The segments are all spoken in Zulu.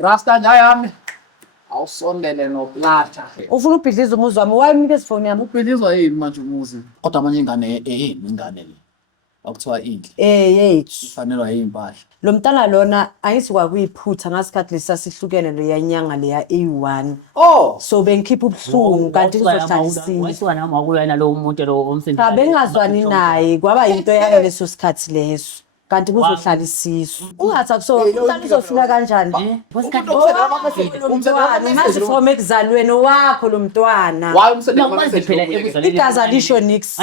Rasta njayami. Awusondele noplata. Ufuna ubhidliza umuzi wami, wayimike ifoni yami. Ubhidlizwa yini manje umuzi? Kodwa manje ingane ingane le. Akuthiwa indle. Yethu. Ifanelwa yimpahla. Lo mntana lona angithi kwakuyiphutha ngasikhathi lesasihlukene leya nyanga leya A1. Oh, So bengikhipha ubuhlungu kanti kuzohlalisile. Wesona noma kuyena lo muntu lo omsebenzi. Cha bengazwani naye kwaba into yalo leso sikhathi leso. Kanti kuzohlalisiswa. Ungathi akuso umntana uzofika kanjani? Umntwana manje from ekuzalweni wakho lo mntwana. why umsebenzi Manje phela ekuzaleni. Igazi alisho nix.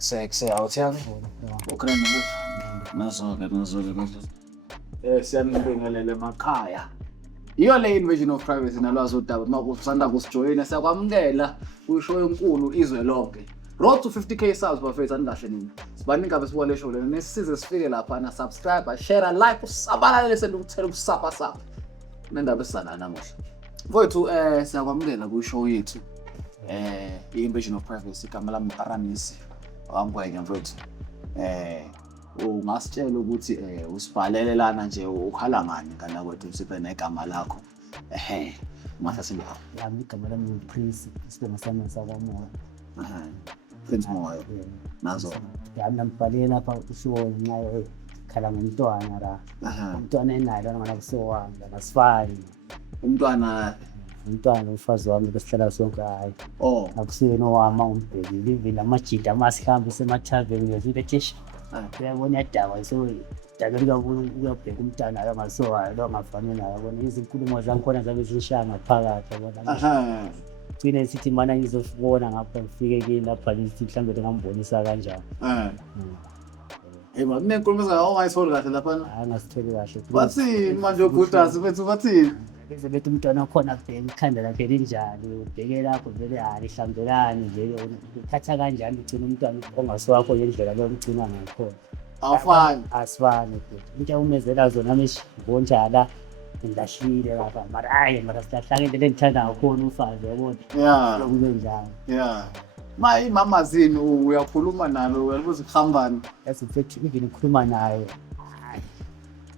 Sekse awuthiyani? Ukhona nazo-ke. Siyanibingelele emakhaya. Iyo le invasion of privacy nalwazi udaba makusanda kusijoyina siyakwamukela kuyisho enkulu izwe lonke. Road to 50k subs bafethu anilahle nini. Sibaningi abesibole show lena nesisize sifike lapha na subscribe, share, like, usabalale sendukuthela ukusapha sapha. Nendaba esisana namuhla. Mfowethu siyakwamukela kuyishow yethu. I-invasion of privacy igama lami Aramisi. Wangwenya mfowethu. Ungasitshela ukuthi usibhalele lana nje ukhala ngani kana kwethu siphe negama lakho. Mase simba. Yami igama lami Prince isibongo sami sakamoya. Prince Moyo. Nazo. Yami nambhalele lapha usho naye khala ngomntwana la. Umntwana enayo ngala kusowanga nasifani. Umntwana umfazi wami besihlala sonke hayi. Oh. Akusiyena owami umbheki live lamajida masihambe semathaveni ngezibetisha. Uyabona yadaba so dabe uyabheka umntana lo ngasowayo lo ngafani naye yabona izinkulumo zangikhona zabe zishaya ngaphakathi yabona. Cine sithi mana ngizofuna ngapha ngifike kini lapha lithi mhlambe ngambonisa kanjani. Mama nenkulumo zayo ongayitholi kahle lapha. Angasitholi kahle. Bathi manje ubhutasi bethu bathi bese bethi umntwana khona phela ikhanda lakhe linjani ubheke lapho vele lihlambelani nje uthatha kanjani ugcina umntwana ongasowakho ngendlela lo mgcina ngakhona. awufani. Asifani futhi into umezela zona ngisibonjala ngilahlile lapha mara hayi mara sihlahla into engithanda kakhulu ufazi yabona. Yeah. Kube njalo. Yeah. Mama zini uyakhuluma nalo uyabuza kuhambani. Yasifethi even ukhuluma naye.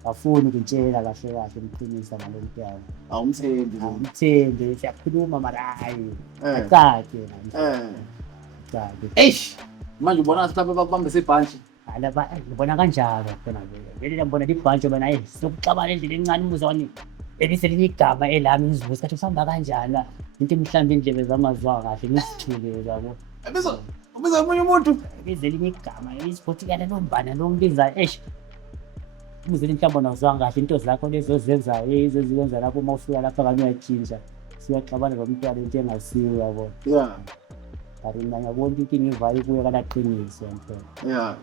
Afuni ukutshela kahle kahle umqinisa ngalo mntwana. Awumthembi. Siyakhuluma mara hayi. Akade Manje ubona mhlawumbe bakubambisa ibhanji. Alaba ngibona kanjalo khona vele ngibona libhanjo bana sokuxabana endlela encane umuzwani ebiselinye igama elami ngizibuza ukuthi usihamba kanjani la into emhlambi indlebe zamazwa kahle ngisithule yabo ubiza umunye umuntu ebiselinye igama isiphothikana lombana lombiza umuzweni mhlawumbe nawuzwa kahle into zakho lezo zenza ezizikwenza lapho uma ufika lapha kanye uyatshintsha siyaxabana ngomntwana into engasiyo yabo. Yeah. Ari mina ngibona inkinga ivale kuye kalaqiniso mfowethu. Yeah.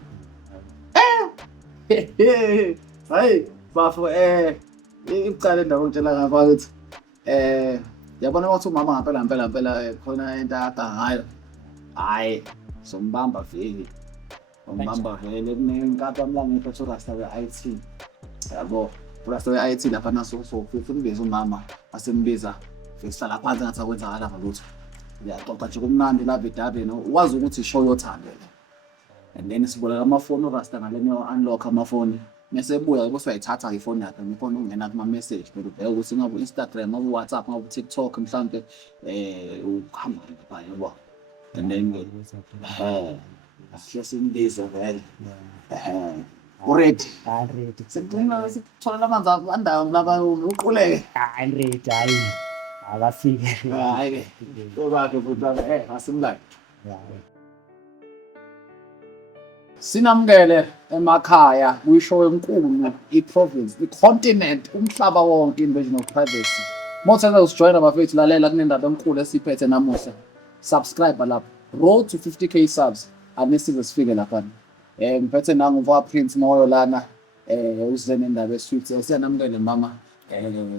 Hayi bafo icala endawo ngitshela ngapha ukuthi yabona ukuthi umama ngempela khona into akahayo. Hayi sombamba vele. Umbamba vele kunenkatha amlanga ephethe Rasta we-IT. Yabo Rasta we-IT lapha naso ufuna umama asembiza sihlala phansi ngathi akwenzakala ngalutho. Yaxoxa nje kumnandi la vidabeni wazi ukuthi ishow yothando. And then siboleka amafoni Rasta ngaleni unlock amafoni mase ebuya bese uyayithatha ifoni yakhe ngifona ungena kuma message bese ubheka ukuthi ngabe Instagram ngabe WhatsApp ngabe TikTok mhlambe ukuhamba lapha yabo. And then sesimbiza vele. Already. Sengcina sithola amanzi andawo laba uquleke. Ready hayi. Akafike. Hayi ke. Ubakhe futhi asimlike. Sinamukele emakhaya kuyishow enkulu iprovince icontinent umhlaba wonke invasion of privacy. Mothela usijoyina bafethu lalela kunendaba enkulu esiphethe namuhla. Subscribe lapha. Road to 50k subs. Anesize sifike lapha. Ngiphethe nangu mfaka Prince Moyo lana uzene indaba esweet siyanamukele mama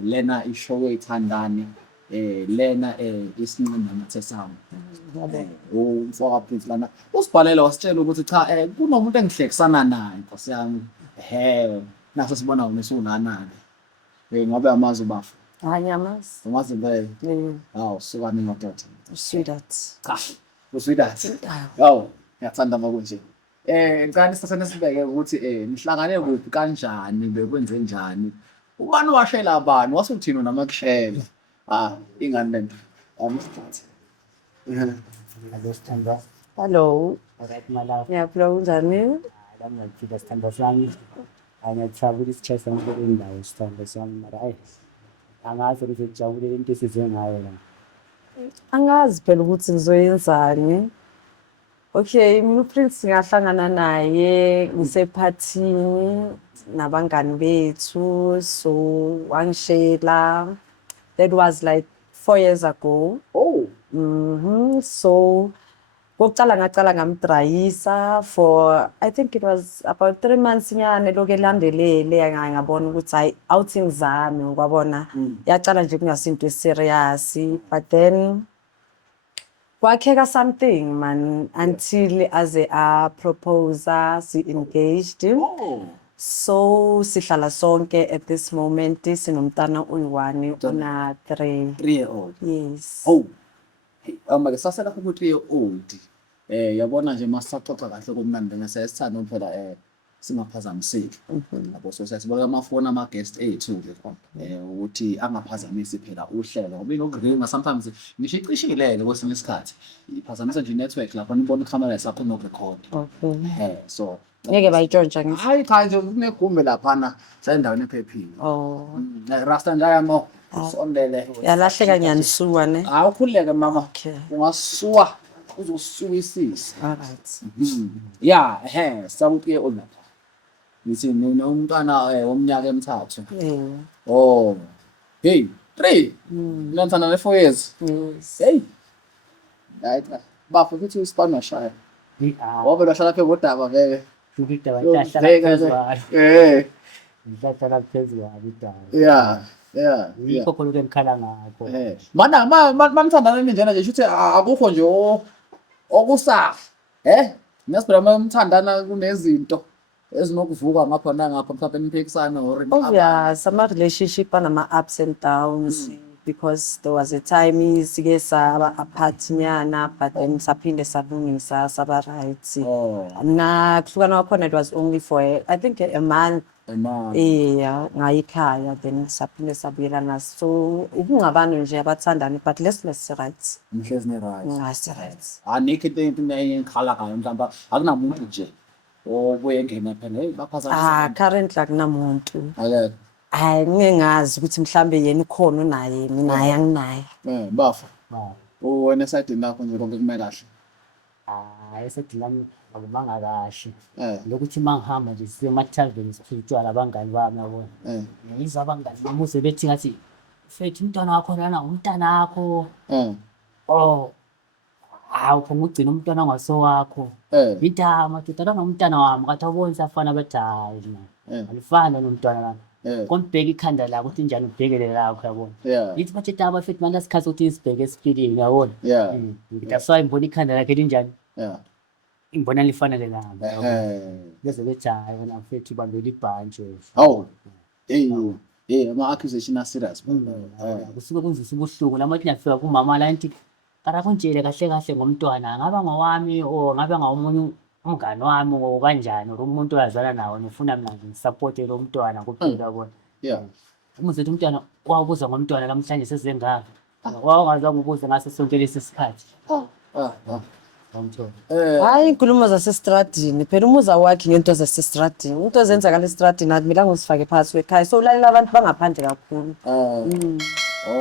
lena ishow eyithandani lena isinqindi namathesamo umfaka Prince lana usibhalela wasitshela ukuthi cha kunomuntu engihlekisana naye Nkosi yami naso sibona unesunana ke ngabe amazi bafu Hayi ngiyamazi. Umazi impela. Eh, Hawu, sukani madoda. sweetheart. Cha, uswidathi. Hawu. Hawu, ngiyathanda makunje. Ngicela isithathe sibeke ukuthi nihlangane kuphi kanjani bekwenze njani. Ubani washela abani wasuthini namakushela. Ingane lento. Amsthathe. Alo Sithandwa. Hello. Alright my love. Ngiyaphila unjani? Lami ngiyaphila Sithandwa sami. Ngiyathabula isitshesa ngikule indawo Sithandwa sami mara hayi. Angazi ukuthi ngijabule into esize ngayo la. Angazi phela ukuthi ngizoyenzani. Okay, mina uPrince ngahlangana naye ngisephathini nabangani bethu, so wangishela. That was like 4 years ago. Oh, So kokucala ngacala ngamdrayisa for I think it was about 3 months nyane lokho elandelele ngabona ukuthi hayi awuthi ngizame ukwabona yacala nje kungasinto eserious, but then kwakheka something man until as a proposer si engaged. oh. So sihlala sonke at this moment sinomntana uyi-1 una 3. 3-year-old. Yes. Oh. Hey, ke sasela ku 3-year-old. Yabona nje masaxoxa kahle kumnandi ngase sithanda phela singaphazamiseki. Yabo so siyasibeka amafoni ama guest ethu ukuthi angaphazamisi phela uhlelo. Ngoba inokuringa sometimes ngisho icishileke kwesinye isikhathi. Iphazamisa nje network lapho nibona ikhamera yakho nokurecord. Okay. So Ngeke bayitshontsha ngithi. hayi cha nje kunegumbi laphana sendaweni ephephile. Oh. Rasta njayamo sondele. Yalahleka ngiyanisuka ne. Awukhuleke mama. Okay. Ungasuwa uzosuwisisa. All right. Yeah, sabuke ona. Nithi nomntwana womnyaka emithathu. Oh. Hey, 3. Lanthana le 4 years. Yes. Hey. Right. Bafuthu isipano shaya. Ngoba lashaya phe bodaba vele. Ukudaba hlahla phezulu. Ngihlala phezulu abidala. Yeah. Yikho khona ukemkhala ngakho. Mana manithandana njena nje shuthi akukho nje okusahla. Nesiphela mamthandana kunezinto ezinokuvuka ngapha nangapha mhlawumbe niphekisana or Obvious, ama relationship anama ups and downs because there was a time sike saba apart nyana but then saphinde salungisa saba right. Na kuhlukana kwakhona it was only for I think a month. Yeah, ngayikhaya then saphinde sabuyelana, so ukungabani nje abathandani but let's right. Mhlezi ne right. Ngasi right. Anikho into engikhala ngayo mhlawumbe akunamuntu nje obuye ngena phela baphazamisa. Currently akunamuntu. Akekho. Hayi ngingazi ukuthi mhlambe yena ukhona naye mina anginaye. Bafa. Wena side lakho nje konke kume kahle. Esedilami akubanga kahle. Lokuthi mangihamba nje sisemathaveni sitshwala abangani bami yabona. Ngizwa abangani bamuze bethi ngathi mfethu umntwana wakho lana umntana wakho. Oh. Hawu phela ugcina umntwana ongasowakho. Ngidama madoda nomntana wami kathi awuboni safana bajayi mina. Alifana nomntwana lana. Kombheka ikhanda la ukuthi njani ubhekele lakho yabona. Yithi bathi daba mfethu manje asikhathi ukuthi isibheke esipilini yabona. Ngitaswa imbona ikhanda lakhe linjani. Imbona lifanele nami. Bese bejayi wena mfethu bambela ibhantshi. Hawu. Ama accusation are serious. Kusuke kunzisa ubuhlungu lamathi ngiyafika kumama la nti ara kunjele kahle kahle ngomntwana ngaba ngowami o ngabe ngawumunye umngani wami o kanjani umuntu oyazana nawe ngifuna mina ngisupport lo mntwana kuphela yabona. Umuzethu umntwana wabuza ngomntwana namhlanje sezengaka. Wawungazwa ngobuza ngase sonke lesi sikhathi. Hayi inkulumo zasestradini phela umuza wakhe ngento zasestradini into ezenzakala estradini akumilanga usifake phakathi kwekhaya, so ulalela abantu bangaphandle kakhulu.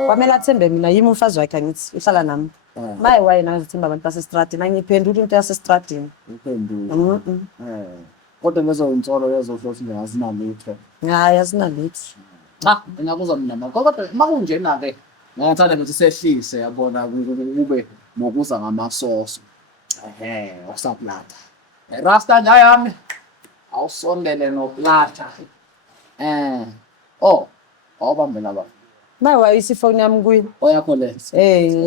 Kwamele athembe mina yimi umfazi wakhe ngithi uhlala nami. Maye wayena ngithemba abantu basestradini angiphendula into yasestradini. Uphendula. Kodwa lezo insolo yezohlothi nje azinalutho. Hayi azinalutho. Cha, engakuza mina mama. Kodwa makunjena ke ngathanda ukuthi sehlise yabona kube nokuza ngamasoso. Okusaplata. Rasta njayami. Awusondele noplata. Awubambela ba. Maye wayisifoni yami kuyi. Oyakho le.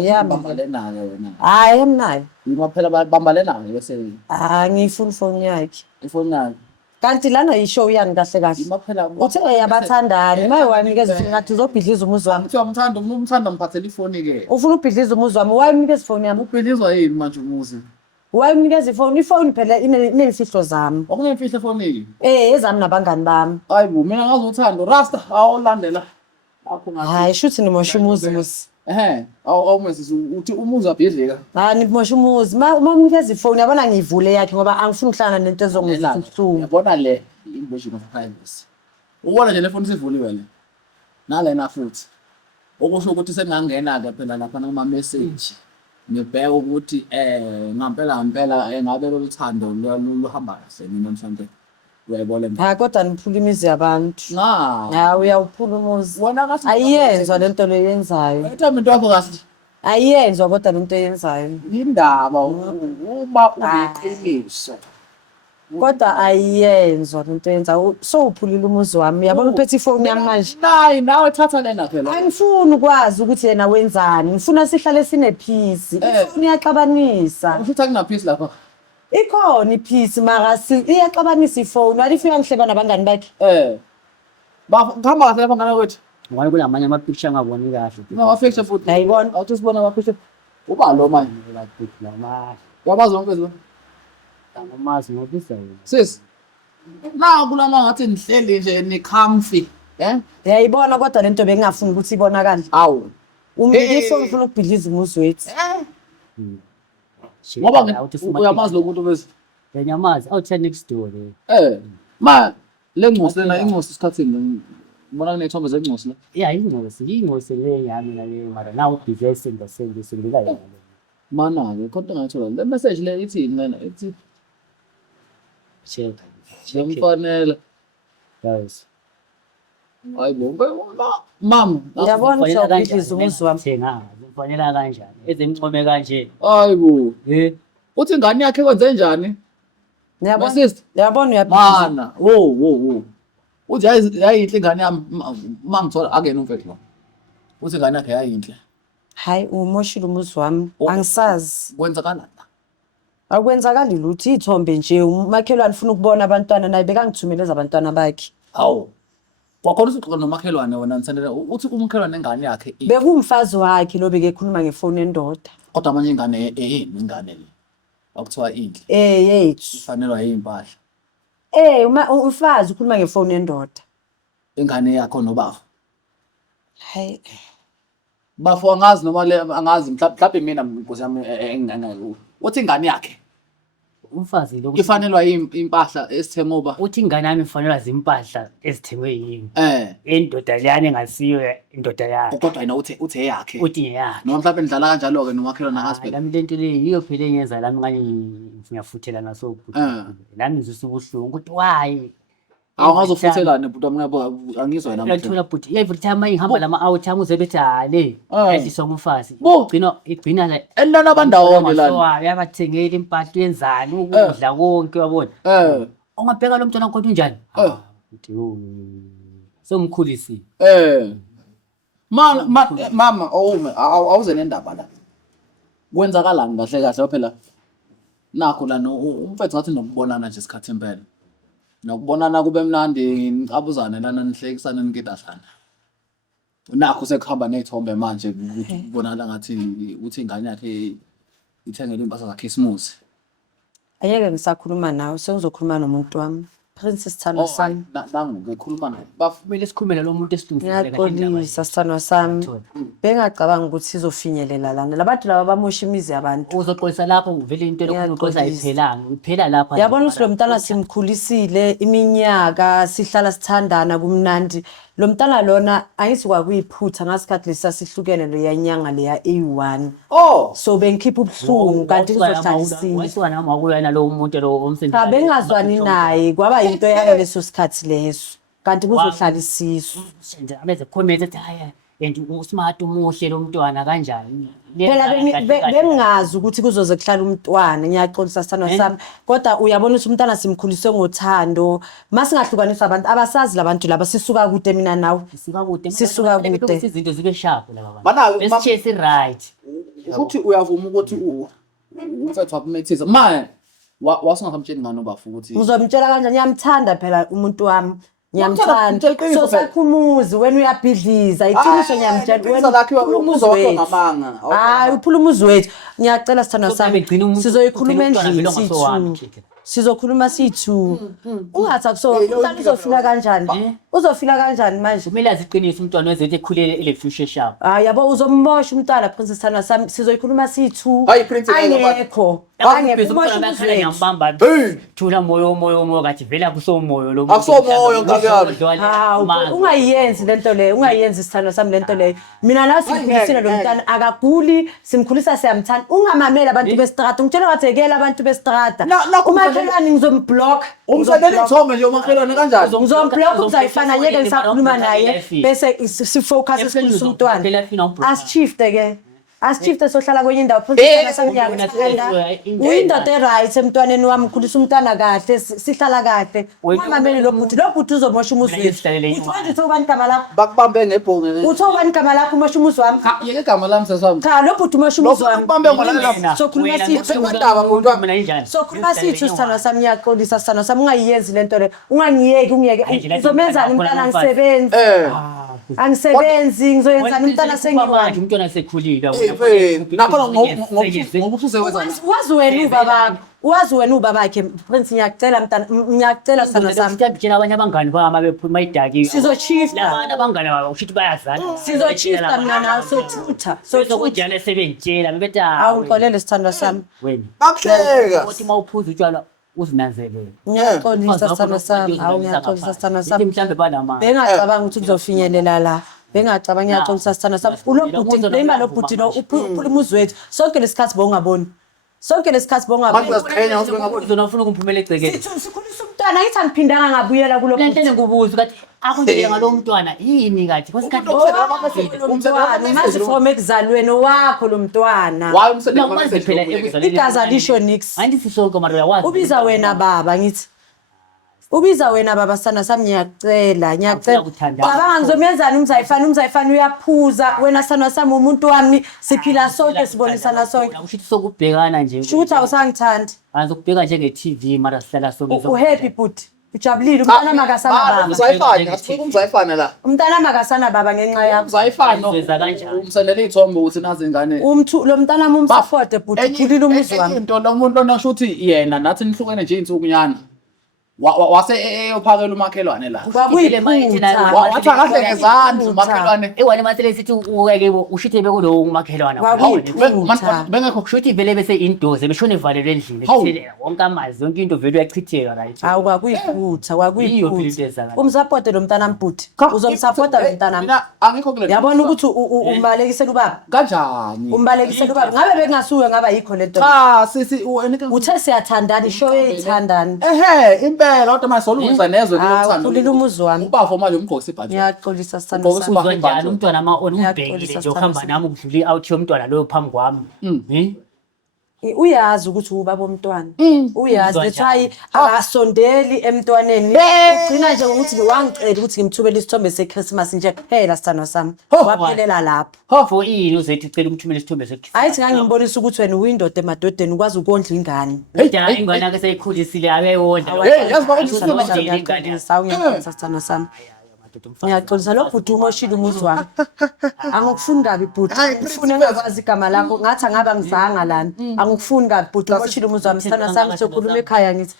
Yami. Bambalena ke wena. Hayi emnayo. Ima phela bambalena ke bese. Ngifuna ifoni yakhe. Ifoni yakhe. kanti lana yishow yani kahle kahle Imaphela uthe yabathandani maye wamnikeza ifoni ngathi uzobhidliza umuzi wami kuthiwa umthanda mphathela ifoni ke. ufuna ubhidliza umuzi wami wayemnikeza ifoni yami Ubhidlizwa yini manje umuzi? wayemnikeza ifoni phela inezifihlo zami Okungemfihlo efonini. ezami nabangani bami Hayibo mina ngazothando Rasta awulandela. Akho ngathi. hayi shuthi nimosha umuzi musi Awumesisi uthi umuzi wabhidlika. nimosha umuzi uma umnikeza ifoni yabona ngiyivule yakhe ngoba angifuni ukuhlangana nento ezongizisa ubuhlungu Yabona le invasion of privacy. Ubona nje le phone sivuliwe le. Nalena futhi. Okusho ukuthi sengangena ke phela lapha nama message. Ngibheka ukuthi ngampela ngabe lothando luhamba kahle mina mhlawumbe. Uyayibona nje. hayi kodwa niphula imizi yabantu hayi uyawuphula umuzi Wona kathi ayiyenzwa lento leyenzayo Ethemba into yakho kahle. ayiyenzwa kodwa lento eyenzayo Indaba uma uneqiniso. kodwa ayiyenzwa lento eyenzayo so uphulile umuzi wami yabona uphethe ifoni yami manje Nawe thatha lena phela. angifuni ukwazi ukuthi yena wenzani ngifuna sihlale sinephisi ifoni iyaxabanisa Ufuthi akunaphisi lapha. ikhona iphisi mara iyaxabanisa ifoni walifika ngihleba nabangani bakhe Bahamba kahle lapha ngana kwethu. ngoba kulamanye ama-picture angaboni kahle Ngawafeksha futhi. Ngiyayibona. Awuthi sibona ama-picture. Uba lo manje. Yabazi wonke lo. angamazi ngobisa yena Sis. Kulama ngathi nihleli nje ni comfy, ngiyayibona kodwa lento bengingafuni ukuthi ibonakale Awu. umbike ifoni ufuna ukubhidliza umuzi wethu Ngoba uyamazi lo muntu bese. ngiyamazi awuthe next door le Ma lengcosi lena ingcosi isikhathini ngibona kunezithombe zengcosi la. ya ingosi le yami nale mara nawe ubhizinisi ngasengizindika yena Mana ke kodwa ngayithola le message le ithini lena ithi check ngimfanele. guys Hayibo mama. ngiyabona ukuthi awubhidliza umuzi wami ngimfanela kanjani ezemncome kanje Hayibo. Uthi ingane yakhe kwenze njani? ngiyabona Sister. ngiyabona uyabhidliza Mana, wo. Uthi yayinhle ingane yami mangithola akena umfethu. Uthi ingane yakhe yayinhle. hayi umoshile umuzi wami angisazi Kwenzakalani? akwenzakali lutho ithombe nje umakhelwane ufuna ukubona abantwana naye bekangithumeleza abantwana bakhe Hawu. Kwakhona usuxoxa nomakhelwane wena nisendela uthi umakhelwane ngane yakhe bekumfazi wakhe lo bekekhuluma ngefoni endoda kodwa manje ingane ingane le. Akuthiwa inhle. yethu Ifanelwa yimpahla. ufazi ukhuluma ngefoni endoda Ingane yakho nobaba. hayi Bafo angazi noma le angazi mhlawumbe mina inkosi yami engingane. Uthi ingane yakhe umfazi lo ifanelwa impahla esithenge uba. uthi ingane yami ifanelwa zimpahla ezithengwe yini indoda leyani engasiyo indoda yakhe Kodwa yena uthe yakhe. uthi ngeyakhe Noma mhlawumbe nidlala kanjalo ke nomakhelwane angazi lami lento le yiyo phela engenza lami ngani ngiyafuthela naso nami ngizwisa ubuhlungu ukuthi why Awungazofuthelane but angizwa yena uyathola but every time ngihamba lama-out ami uze bethi le yadliswa ngumfazi igcina la elana bandawonye lana. uyabathengela impahla uyenzani ukudla konke wabona ungabheka lo mntwana kodwa unjani uthi somkhulisi Mama awuze nendaba la. Kwenzakalani kahle kahle phela. Nakho la umfethu ngathi nokubonana nje isikhathi impela. Nokubonana kube mnandi ngicabuzane lana nihlekisana nikidashana. Nakho sekuhamba nezithombe manje ukuthi kubonakala ngathi uthi ingane yakhe ithengele impahla zaKhisimusi. ayeke ngisakhuluma nawe sengizokhuluma nomuntu wami Princess Thandwa sami Nangu ngikhuluma naye. kumele sikhulume lo muntu ngiyaxolisa sithandwa sami bengacabanga ukuthi sizofinyelela lana labantu laba bamosha imizi yabantu uzoxolisa lapho vele into lokuxolisa ayiphelanga iphela lapha yabona ukuthi lo mntana simkhulisile iminyaka sihlala sithandana kumnandi lo mntana lona angisikwa kuyiphutha ngasikhathi lesasihlukene lo yanyanga leya A1 so bengikhipha ubuhlungu kanti ngizohlalisile wayiswana makuyena lo umuntu lo omsebenzi cha bengazwani naye kwaba into yalo leso sikhathi leso kanti kuzohlalisisa nje abeze comment ethi hayi usmart umuhle lo mntwana kanjani phela bengazi ukuthi kuzoze kuhlala umntwana ngiyaxolisa sithandwa sami kodwa uyabona ukuthi umntana simkhulise ngothando masingahlukanisa abantu abasazi labantu laba sisuka kude mina nawe sisuka kude izinto zibe sharp laba bantu besichase right futhi uyavuma ukuthi umfethu wakumethisa manje wasungasamtsheni ngani ubafu ukuthi ngizomtshela kanjani ngiyamthanda phela umuntu wami Wamthanda, mtshela iqiniso so phela. sakhumuzi wena uyabhidliza iqiniso ngiyamtshela iqiniso lakhe umuzi uzokho wethu ngamanga. hayi uphula umuzi wethu ngiyacela sithanda So, sami begcina umuntu- sizoyikhuluma ugcina umntwana endlini vele ongasowami, sithu Kiki. sizokhuluma sithu ungathi akuso umntwana uzofika kanjani uzofika kanjani manje kumele azi iqiniso umntwana wezethu ekhulele ele future sharp. hayi yabo uzomosha umntwana princess thana sami sizoyikhuluma sithu Hayi, Princess, angekho Angekho umosha umntwana umuzi bakhala wethu ngiyambamba. Hey! Thula moyo kathi vele akusomoyo lo. Akusomoyo, Nkabi yami. hawu ungayenzi lento leyo ungayenzi sithando sami lento leyo mina la simkhulisile lo mntana akaguli simkhulisa siyamthanda ungamameli abantu bestrata ngitshela wathekela abantu bestrata umakhelwane ngizomblock Umsendele ithombe nje umakhelwane kanjani? ngizomblock uzayifana yeke ngisakhuluma naye bese sifocus sikhulisa umntwana asishifte ke asishifte sohlala kwenye indawo phela sangiyakuthanda uyindoda eright emntwaneni wami ukhulisa umntwana kahle sihlala kahle ungamameli lo bhuti uzomosha umuzi wethu uthi ubani igama lakho Bakubambe ngebhonge. uthi ubani igama lakho umosha umuzi wami Yeke igama lami sesami. cha lo bhuti umosha umuzi wami Bakubambe ngolala. sokhuluma sithu Sekundaba muntu wami. mina injani? sokhuluma sithu sithando sami ngiyaxolisa sithando sami ungayiyenzi lento le ungangiyeki ungiyeke ngizomenzani umntana angisebenzi angisebenzi ngizoyenzani umntana sengiwani umntwana sekhulile. Nakhona ngokufuze wenza. wazi wena ubabakho wazi wena ubabakhe prince ngiyacela mntana ngiyacela sithando sami Sithatha abanye abangani bami bephuma idakiwe. sizochifta Labanye abangani babo ushithi bayazana. sizochifta mina nawe sothutha Sokunjalo sebengitshela bebethi awuxolele sithando sami wena. Bakuhleka. Uthi mawuphuza utshwala uzinanzelele. ngiyaxolisa sithando sami awu ngiyaxolisa sithando sami Mhlambe banamanga. bengacabanga ukuthi kuzofinyelela la bengacabanga ngiyaxolisa sithando sami ulo bhuti lema lo bhuti lo uphula umuzi wethu sonke lesikhathi bongaboni sonke lesikhathi bongaboni Mangizaziqhenya ukuthi bengabona. Uzona ufuna ukumphumela egcekeni. sikhulisa umntwana ngithi angiphindanga ngabuyela kulo Le nto ngubuzo kathi akunje ngalo mntwana yini kathi kwesikhathi mazi from ekuzalweni wakho lo mntwana Waye umsendele Ngakwazi phela ekuzaleni. igazi alisho nix andithi sonke mara uyawazi ubiza wena baba ngithi ubiza wena baba sithando sami ngiyacela Ngiyakuthandana. cabanga ngizomenzani umzayifana uyaphuza wena sithando sami umuntu wami siphila sonke sibonisana sonke ushithi sokubhekana nje sho ukuthi awusangithandi azokubheka njenge-TV mara sihlala sonke uhappy bhuti ujabulile umntana makasana baba Umzayifana, asifike umzayifana la. umntana makasana baba ngenxa yakho Umzayifana. Wenza kanjani? Umsendele ithombe ukuthi nazi ingane. lo mntana umsafode bhuti ukhulile umuzi wami Into lo muntu onasho ukuthi yena nathi nihlukene nje insukunyana. Wase eyophakela umakhelwane la. kwakuyiphutha Wathi kahle ngezandla umakhelwane. Ewane mathele sithi ukeke ushithi bekulo umakhelwana Bengekho kushuthi vele bese indoze beshone evalelwe endlini Hawu. ekuthele wonke amazi yonke into vele uyachitheka right hawu kwakuyiphutha Yiyo phela into kwakuyiphutha ezakala. umsapode lo mntana mbhuti uzomsapota lo mntana Mina angikho kule. yabona ukuthi umbalekisela ubaba kanjani? umbalekisela ubaba ngabe bekungasuke ngaba yikho lento Cha sisi wena uthe siyathandana isho eyithandana impela kodwa manje solungisa nezwe ukhulile umuzi wami ubafo manje umgqokisa ibhathi. ngiyaxolisa sithando Ugqoka sami uzwa njani umntwana umbhekile Ngiyaxolisa, nje uhamba nami ukudlula i-out yomntwana loyo phambi kwami uyazi ukuthi ubaba omntwana uyazi Uzwa that's why njani? akasondeli emntwaneni ugcina nje ngokuthi wangicela ukuthi ngimthubele isithombe seChristmas nje kuphela sithando sami waphelela lapho for ini uzethi cela umthumela isithombe ayithi ngangimbonisa ukuthi wena uyindoda emadodeni ukwazi ukondla ingane sekudala ingane ake seyikhulisile abeyonda yazi bakho ngiyaqolisa sithando sami ngiyaxolisa lo bhuti umoshile umuzi wami angikufuni kabi bhuti ngifune ngakwazi igama lakho ngathi angaba ngizanga lana angikufuni kabi bhuti umoshile umuzi wami sithando sami sokhuluma ekhaya ngithi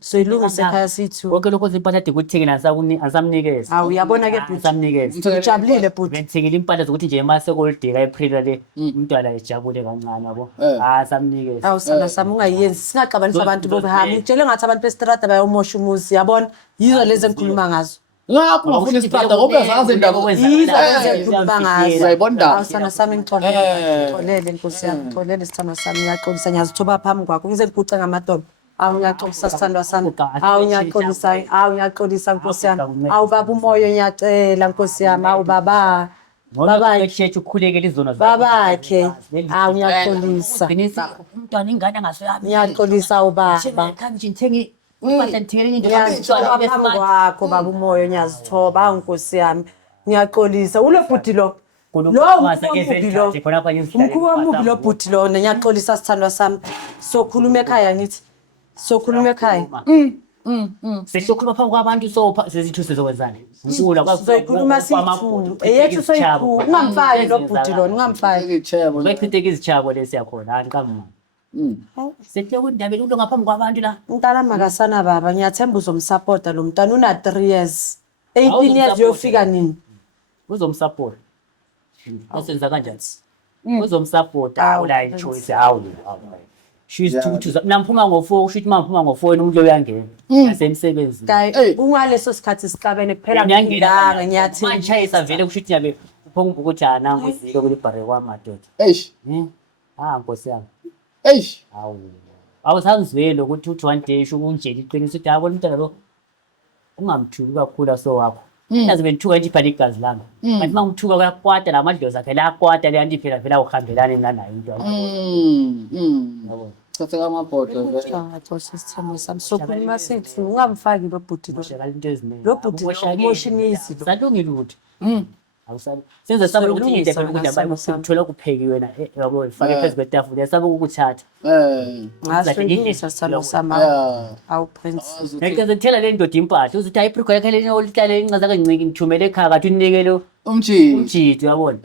soyilungisa ekhaya sithu konke lokho zimpahla ade kuthengile asamnikeza hawu uyabona ke bhuti asamnikeza ujabulile bhuti bengithengile impahla zokuthi nje masekoldeka April le umntwana ejabule kancane yabo asamnikeza hawu sithando sami ungayenzi singaxabanisa abantu bokuhamba ngitshele ngathi abantu bestrata bayomosha umuzi yabona yizo lezi engikhuluma ngazo ngakho ngafuna isiphanda ngoba uyazazi indaba yizo lezi engikhuluma ngazo Uyayibona hawu sithando sami ngixolele nkosi yami ngixolele sithando sami ngiyaxolisa ngiyazithoba phambi kwakho ngize ngiguce ngamadolo awu ngiyaxolisa sithandwa sami awu ngiyaxolisa nkosi yami awu baba umoya ngiyacela nkosi yami awu baba babakhe ukhulekele izona babakhe awu ngiyaxolisa umntwana ingane angasoyami ngiyaxolisa ubaba kanje ngithengi impahla ngithengele into ngiyazithoba phambi kwakho baba umoya ngiyazithoba awu nkosi yami ngiyaxolisa ulo bhuti lo umkhulu womubi lo bhuti lona ngiyaxolisa sithandwa sami sokhuluma ekhaya ngithi Sokhuluma ekhaya. Sesiyokhuluma phambi kwabantu sesithu sizokwenzani. Usula Sizoyikhuluma siyi-two. Eyethu soyi-two. Ungamfaki lo bhuti lona, ungamfaki. Ichebo. Bekuchitheka izichabo lesi yakhona hani kamama. Sehle kundabeni ulo ngaphambi kwabantu la. Umntana makasana baba, ngiyathemba uzomsupporta lo mntana una 3 years. 18 years uyofika nini? Uzomsupport. Asenza kanjani? Uzomsupport awula ichoice hawu. She's two namphuma ngo4 ushithi mamphuma ngo4 umuntu uyangena. Yasemsebenzi. Guy, ungaleso sikhathi siqabene kuphela ngiyanga ngiyathemba. Manchester vele kushithi yabe uphonga ukuthi nangu izilo kulibhare kwamadoda. Eish. Nkosi yami. Eish. Hawu. Awusangizwele ukuthi uthi one day usho unjeli iqiniso ukuthi yabona umntana lo ungamthuli kakhulu so wakho. Yazi benithuka nje phela igazi lami. Manje mangithuka kuyakwata lamadlozi akhe la kwata le anti phela uhambelana nanayo into. Yabo. Thatha kamabhodlo vele. Cha sisithemo sami sokhuluma sithi ungamfaki lo bhuti lo. Moshakala into eziningi. Lo bhuti emotionisi lo. Salungile ukuthi. Awusali. Senze sabe ukuthi into phela ukuthi uthola kuphekiwe na yabo ifake phezu kwetafula yasaba ukuthatha. Ngasilungisa sithemo sami. Awu prince. Ngeke ngithela le ndoda impahla uzithi ayiphiko yakhe leni olihlale incaza kanciki ngithumele ekhaya kathi unikele umjidi uyabona.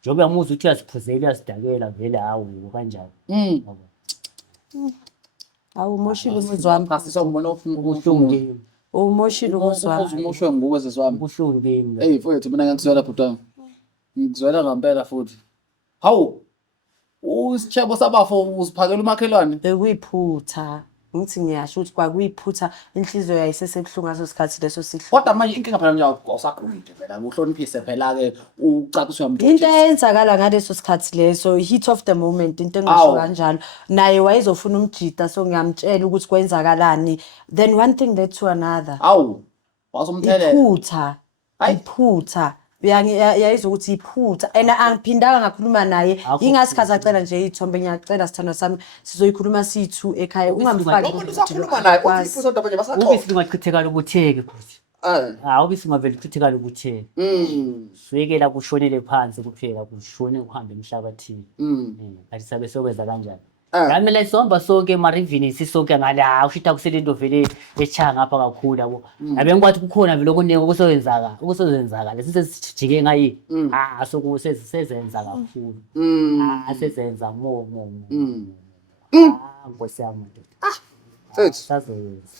Njobe yamuza ukuthi uyasiphuzela uyasidakela vele hawu kanjalo. Awu umoshile umuzwa wami. Asisongibona Ubuhlungu. Umoshile umuzwa wami. Umoshwe ngokwezizwe wami. Ubuhlungu kimi. Hey mfowethu mina ngiyakuzwela bhuti wami. Ngikuzwela ngempela futhi. Hawu. Usitshebo sabafo uziphakela umakhelwane. Bekuyiphutha. Ngithi ngiyasho ukuthi kwakuyiphutha inhliziyo yayisesebuhlungu ngaso sikhathi leso sihlwa. Kodwa manje inkinga phela nje awusakhulile phela uhloniphise phela ke ucaciswe umuntu. Into eyenzakala ngaleso sikhathi leso heat of the moment into engisho kanjalo naye wayezofuna umjida so ngiyamtshela ukuthi kwenzakalani then one thing led to another. Awu wasumthelela. Iphutha yayizo ukuthi iphutha ena angiphindanga ngakhuluma naye ingasikhathi acela nje izithombe ngiyacela sithando sami sizoyikhuluma siyi2 ekhaya ungamfaki umuntu usakhuluma naye uthi ifuso ndaba nje basaxoxa. Ubisi lingachithekala ubutheke futhi. Ubisi ngavela uchithekala ubutheke. Suyekela kushonele phansi kuphela kushone uhambe emhlabathini. Athi sabe sokwenza kanjani. Nami la somba sonke marivini sisonke ngala ushita kuselento vele echanga ngapha kakhulu yabo. Abe ngikwathi kukhona vele okunenge okusozenzaka lesisijike ngayi. Sokusezenza kakhulu. Sezenza mo. Nkosi yami ndoda. Sethi. Sazenza.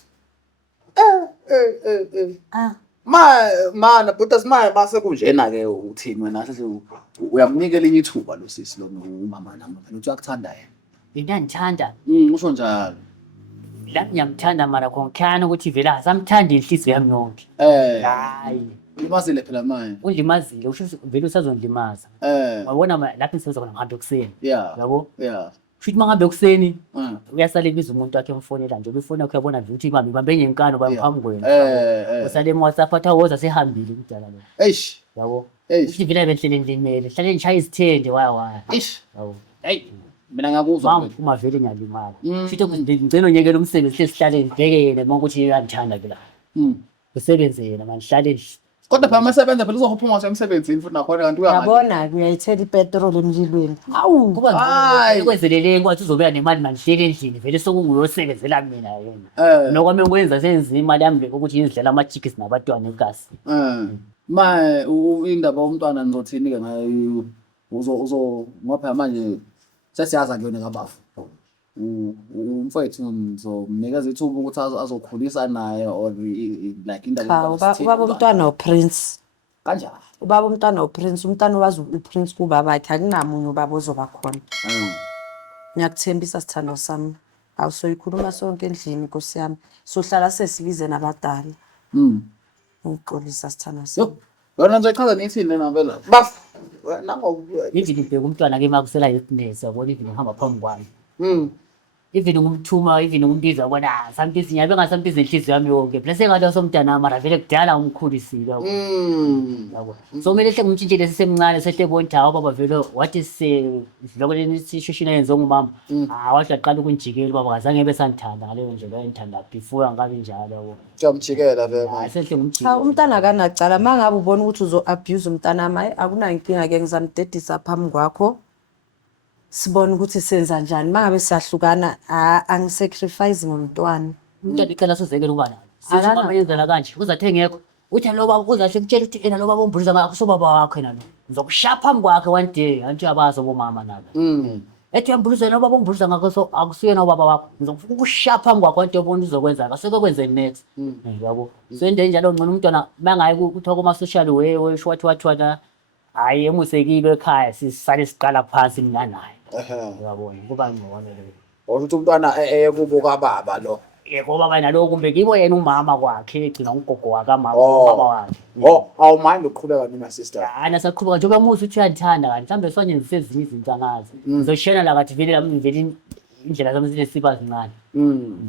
Mana but asmaye mase kunjena ke uthini wena sase uyamnika elinye ithuba lo sisi lo umama nami phela uthi uyakuthanda yena. Ngiyandithanda. Usho njalo. La ngiyamthanda mara konkhana ukuthi vele asamthanda inhliziyo yami yonke. Hayi. Ulimazile phela manje. Ulimazile usho vele usazondlimaza. Wabona lapho ngisebenza khona ngihambe kuseni. Yabo? Futhi mangabe kuseni uyasale biza umuntu wakhe emfonela nje ubifona yakho yabona nje ukuthi mami bambe ngenkano bayiphambi kwena. Usale WhatsApp athi awoza sehambile kudala lo. Eish. Yabo? Uthi vele behlele ndimele hlale ngishaya izithende waya. Eish. Yabo? Hey. Mina ngakuzwa manje uma vele ngiyalimala futhi ngicela unyekela umsebenzi sihlale ngibheke yena manje uyangithanda phela usebenze yena manje hlale kodwa phela masebenza phela uzophuma emsebenzini futhi nakhona kanti uyabona kuyayithela ipetrol emlilweni awu kuba kwenzelele kwathi uzobeka nemali manje hlele endlini vele sokungiyosebenzela mina yena nokwami ngikwenza senza imali yami ukuthi ngizidlela ama-chicks nabatwana egasi indaba yomntwana nizothini ke ngayo ngoba manje sesiyaza kuyona kabafu umfowethu ngizomnikeza ithuba ukuthi azokhulisa naye or like indaba ubaba umntwana uPrince kanjani ubaba umntwana uPrince umntwana wazi uPrince kubaba bakhe akunamunye ubaba ozoba khona ngiyakuthembisa sithando sami awusoyikhuluma sonke endlini Nkosi yami sohlala sesilize nabadala ngixolisa sithando sami yona nje ichaza nithini lena vela baf Even ibheka umntwana ke makusela yethness yabona even uhamba phambi kwami. Even ngumthuma even ngumbiza yabona something sinyabe ngasamthi enhliziyo yami yonke. Phela sengathi somntana mara vele kudala umkhulisile yabo. Yabo. So mele hle ngumtshintshele sisemncane sehle bonta hawo baba vele wathi lokho leni situation yenze ngumama. Wathi aqala ukunjikela baba kazange besandithanda ngaleyo ndlela ayithanda before ngabe njalo yabo. Jamjikela vele. Sehle ngumjikela. Cha umntana akanacala mangabe ubona ukuthi uzo abuse umntana amaye akunayo inkinga ke ngizamdedisa phambi kwakho. sibone ukuthi senza njani. Mangabe siyahlukana angisacrifice ngomntwana. Umntwana icala sozekela uba nalo. Sithi mama yenzela kanje, uzathe ngekho. Uthi lo baba uzahle kutshela ukuthi ena lo baba umbhuluza ngakho sobaba wakho yena lo. Ngizokushaya phambi kwakhe one day, anti abazo bomama nabo. Ethi uyambhuluza lo baba umbhuluza ngakho so akusiyena ubaba wakho. Ngizofuna ukushaya phambi kwakho into obona uzokwenza. Akaseke kwenze next. Yabo. So into enjalo ngcono umntwana mangayi kuthiwa kuma social way shwathwathwana. Hayi emusekile ekhaya sisale siqala phansi mina naye. Uyabona kuba ngcono leyo. Ukuthi umntwana kubo kababa lo. Yebo baba nalo kumbe kibo yena umama kwakhe egcina ugogo wakamama ubaba wakhe. Awumind ukuqhubeka nina sister. Ana saqhubeka njengoba musu uthi uyathanda kanti mhlambe sonyenze ezinye izinto angazi. Ngizoshena la kathi vele ngivele indlela zami zinesiba zincane.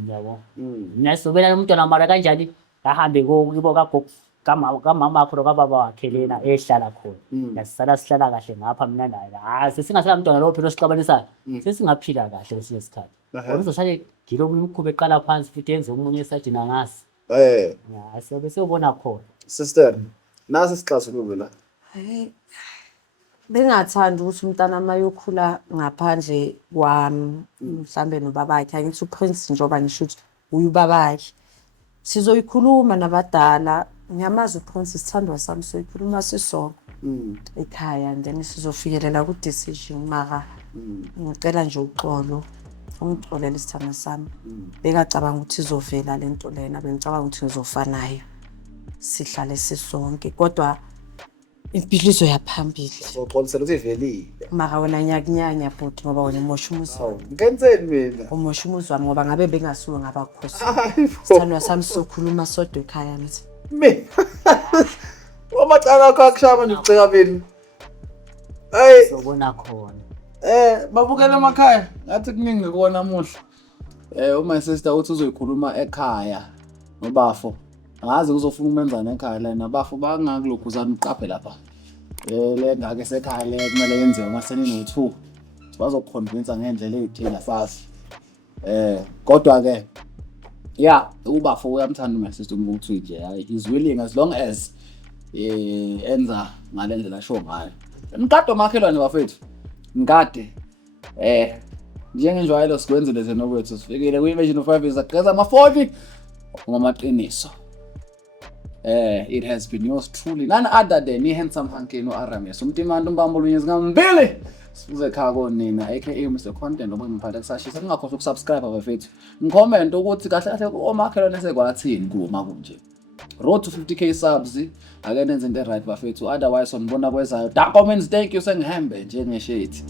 Yabo. Mina sobela umntwana mara kanjani ahambe kibo kagogo kamama wakhe kababa wakhe lena ehlala khona. Yasala sihlala kahle ngapha mina naye. Sesingasala umntwana lo phela sixabanisa. Sesingaphila kahle kwesinye isikhathi. Uzoshale ngilo umkhuba eqala phansi futhi yenze umunye esajina ngasi. Ya sobe siyobona khona. Sister, nasi isixazululo la. Bengathanda ukuthi umntana mayokhula ngaphandle kwami mhlambe nobabakhe angithi uPrince njoba ngisho ukuthi uyubabakhe. Sizoyikhuluma nabadala. Ngiyamazi uPrince isithandwa sami soyikhuluma sisonke ekhaya and then sizofikelela ku decision mara ngicela nje uxolo ungixolele isithando sami. Bekacabanga ukuthi izovela lento lena bengicabanga ukuthi ngizofanayo sihlale sisonke kodwa impilo izoyaphambili. Soxolisela ukuthi ivelile. Mara wena nyakunyanya bhuti ngoba wena umosha umuzi. Ngenzeni mina? Umosha umuzi wami ngoba ngabe bengasuke ngabakhosi. Isithandwa sami sokhuluma sodwa ekhaya ngithi. Mina. Wamacala akho akushaya manje uceka mina. Hey. Sobona khona. Babukela emakhaya ngathi kuningi ngikona namuhla. Uma sister uthi uzoyikhuluma ekhaya nobafo. Angazi uzofuna umenzana ekhaya la nabafo bangakulokuzana uqaphe lapha. Le ngake sekhaya le kumele yenziwe maseni no2. Bazokuconvince ngendlela ezithina fast. Kodwa ke yeah, ubafo uyamthanda uma sister ukuthi nje is willing as long as enza ngalendlela show ngayo. Ngikade makhelwane bafethu. Ngikade njengenjwayelo sikwenzile thina nokwethu sifikile ku-Imagine 5 izaqeza ama-40 ngamaqiniso. It has been yours truly, none other than i-handsome Hankie no-Aramis umtimanda umbambulunyezi ngambili size ekhaya konina aka Mr Content ngoba ngiphatha kusashisa. Ngingakhohlwa ukusubscribe bafethu, ngicomment ukuthi kahle kahle omakhelwane sekwathini kuma kunje. Road to 50k subs ake nenze into right bafethu, otherwise sonibona kwezayo. Da comments, thank you sengihambe nje ngeshade.